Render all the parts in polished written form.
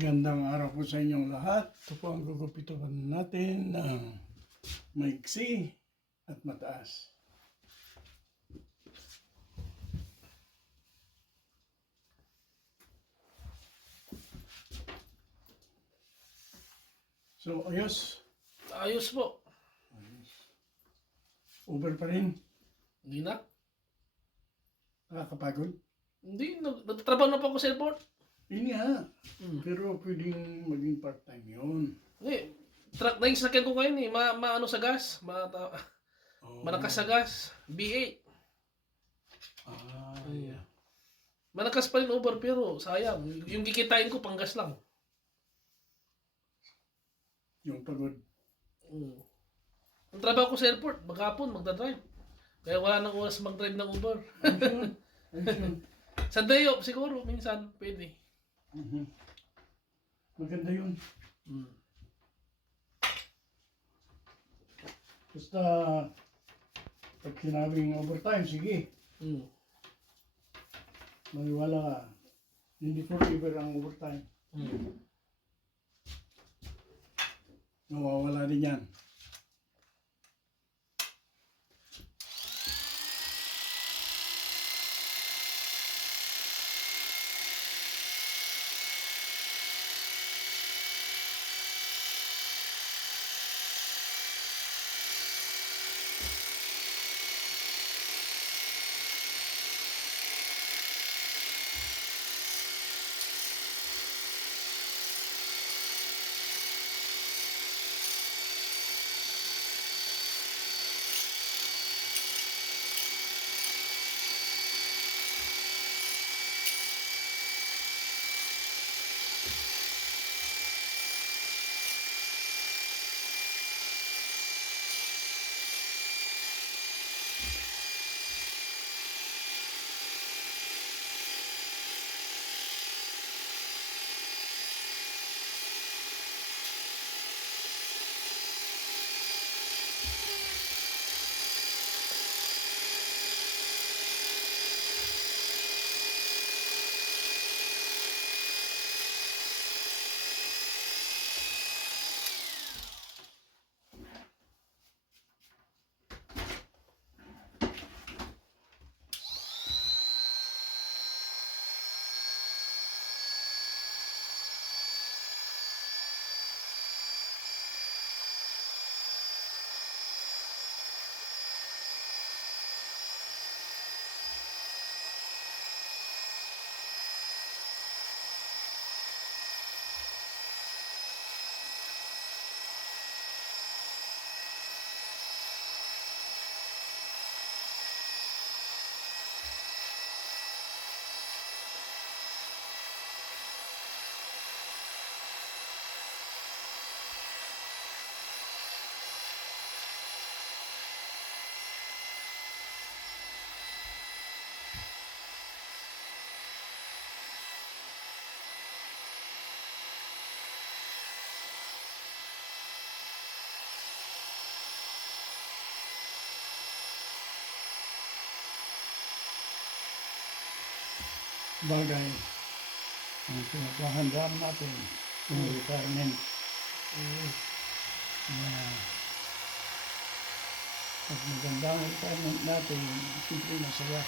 Gandang araw po sa inyong lahat. Ito po ang gugupitan natin ng maiksi at mataas. So, ayos. Ayos po. Uber pa rin. Hindi na. Nakakapagod. Hindi. Nagtatrabaho na po ako sa airport. Yun nga. Pero pwedeng maging part-time yun. Hindi. Truck na yung sakyan ko ngayon eh. Maano sa gas. Oh. Malakas sa gas. B8. Yeah. Malakas pa rin Uber pero sayang. Yung kikitain ko pang gas lang. Yung pagod. Ang trabaho ko sa airport, maghapon, magdadrive. Kaya wala nang oras mag-drive ng Uber. Ayun. Sa day off siguro, minsan, pwede. Maganda yun. Basta, pag sinabing overtime, sige. Maniwala ka. Hindi forever ang overtime. Nawawala din yan. Bagay ang pinaghahandaan natin yung retirement. Pag maganda ang retirement natin, siyempre masaya.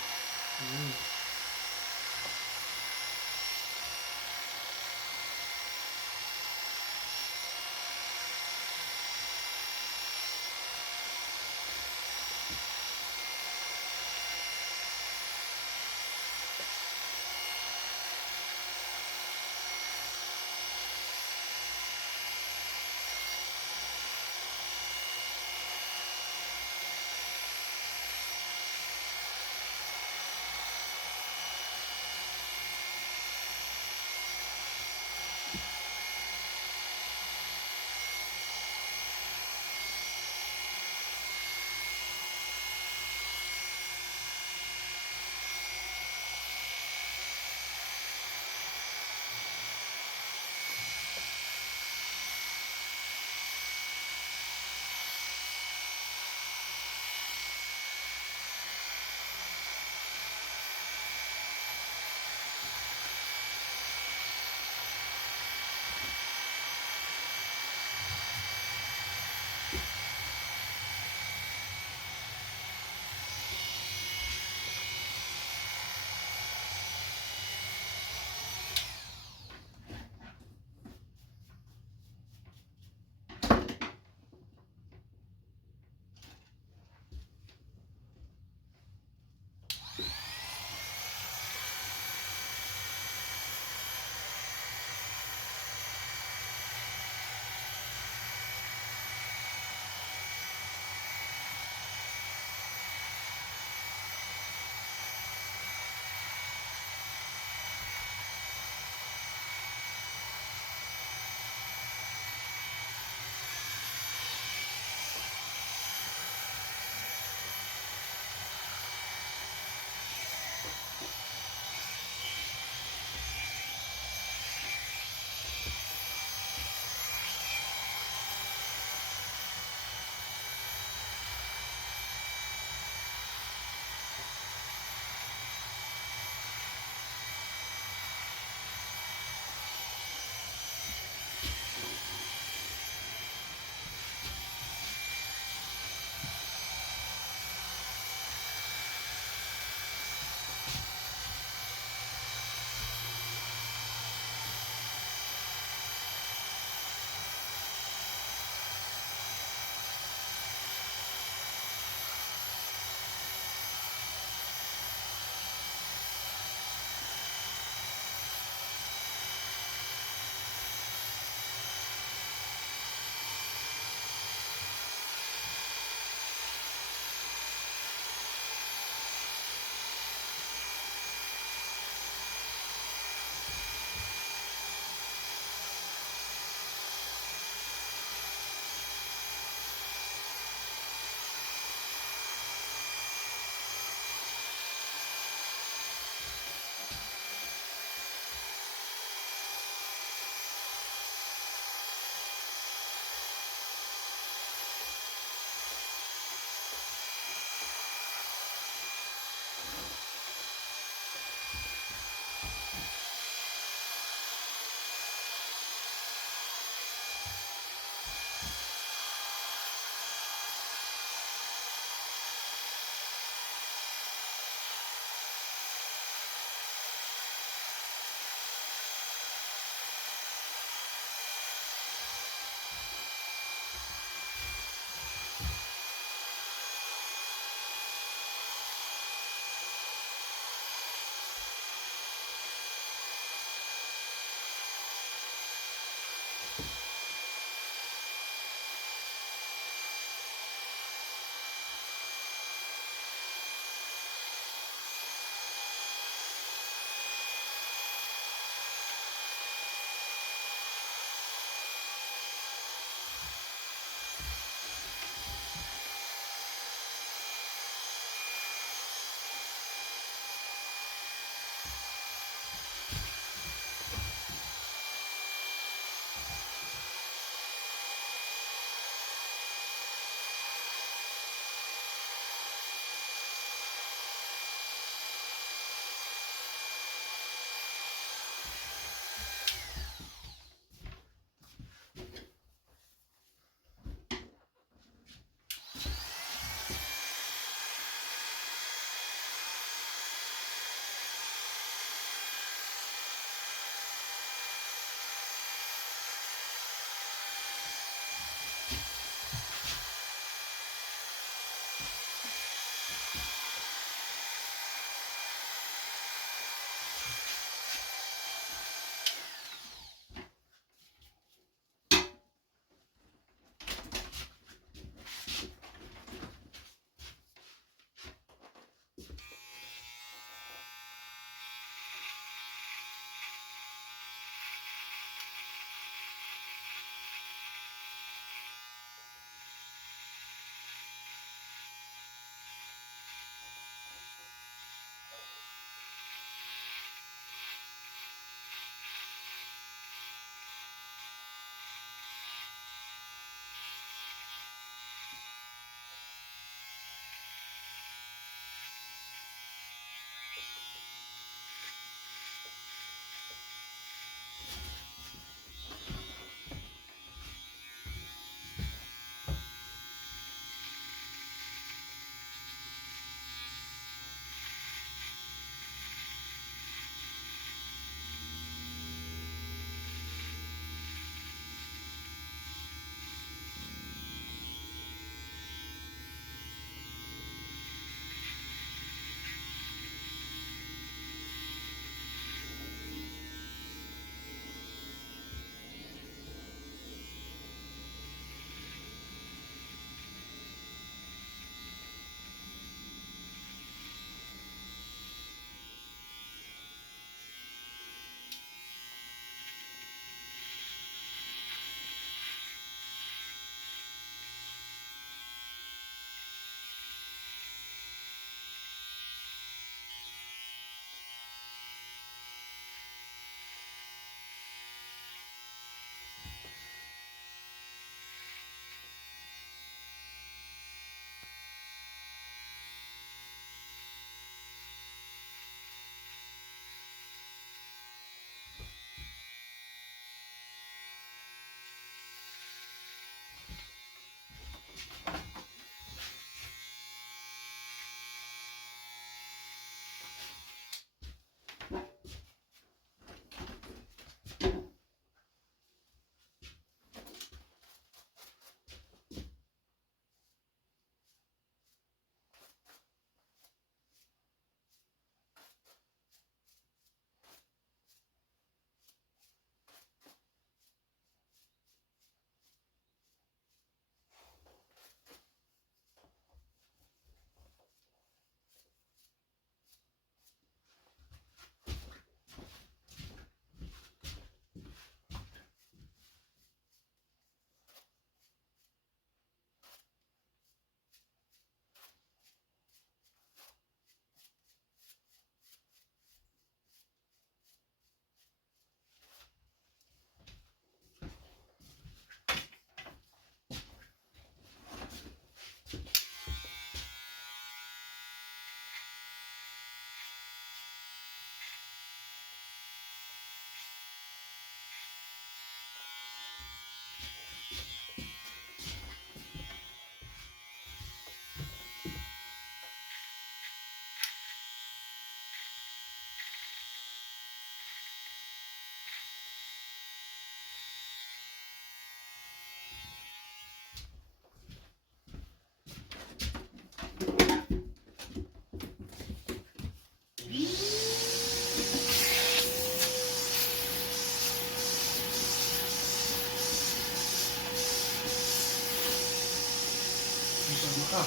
Tama ka.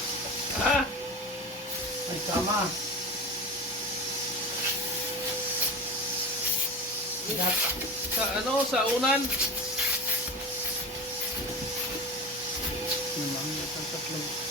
Ah! Ay, tama. Bigat. Sa unan. Namang natatatlo.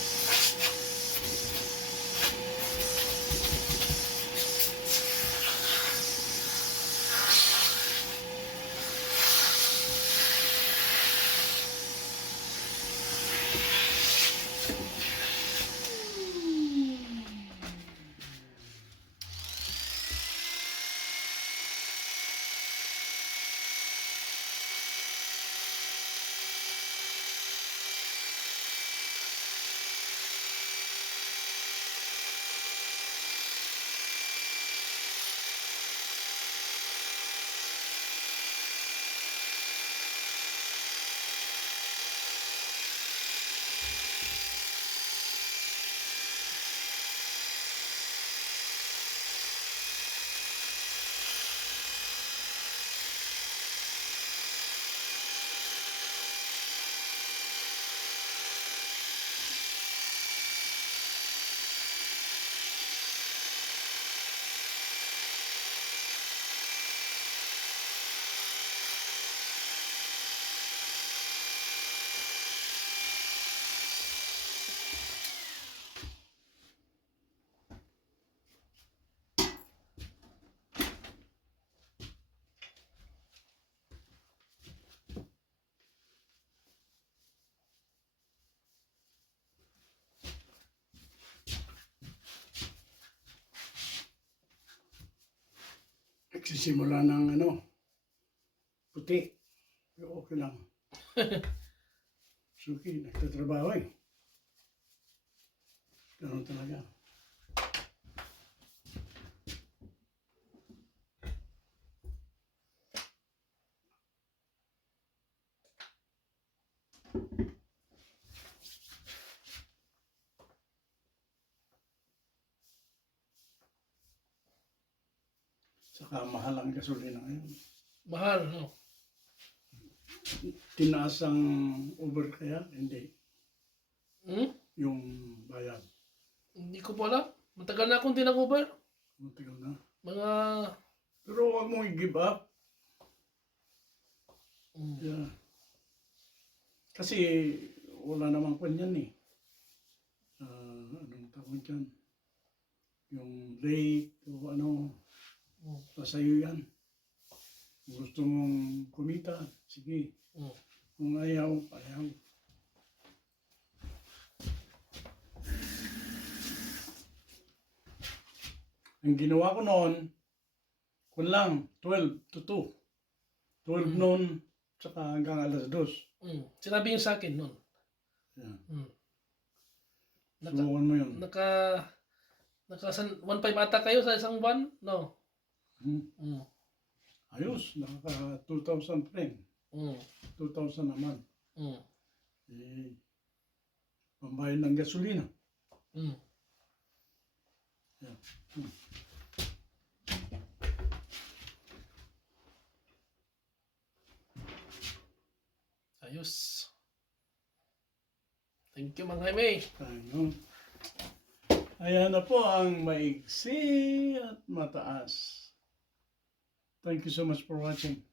Nagsisimula ng puti. Pero okay lang. Suki, nagtatrabaho eh. Ganun talaga. Saka mahal ang gasolina ngayon. Mahal, no? Tinaas ang Uber kaya? Hindi. Hmm? Yung bayad. Hindi ko po alam. Matagal na akong tinag-Uber. Matagal na. Mga... Pero huwag mong i-give up. Mm. Yeah. Kasi wala namang kwan yan eh. Anong tawag dyan? Yung late o nasa iyo yan. Kung gusto mong kumita, sige. Mm. Kung ayaw, ayaw. Ang ginawa ko noon, kun lang, 12 to 2. 12 noon, saka hanggang alas 2. Mm. Sinabi niyo sa akin nun. Yeah. Mm. Subukan mo yun. Naka 1.5 ata kayo sa isang buwan? No? Hmm. Mm. Ayos, nakaka 2,000 pa rin. Mm. 2,000 naman. Mm. Eh, pambayad ng gasolina. Mm. Yeah. Hmm. Ayos. Thank you, Mang Jaime. Ayun. Ayan na po ang maigsi at mataas. Thank you so much for watching.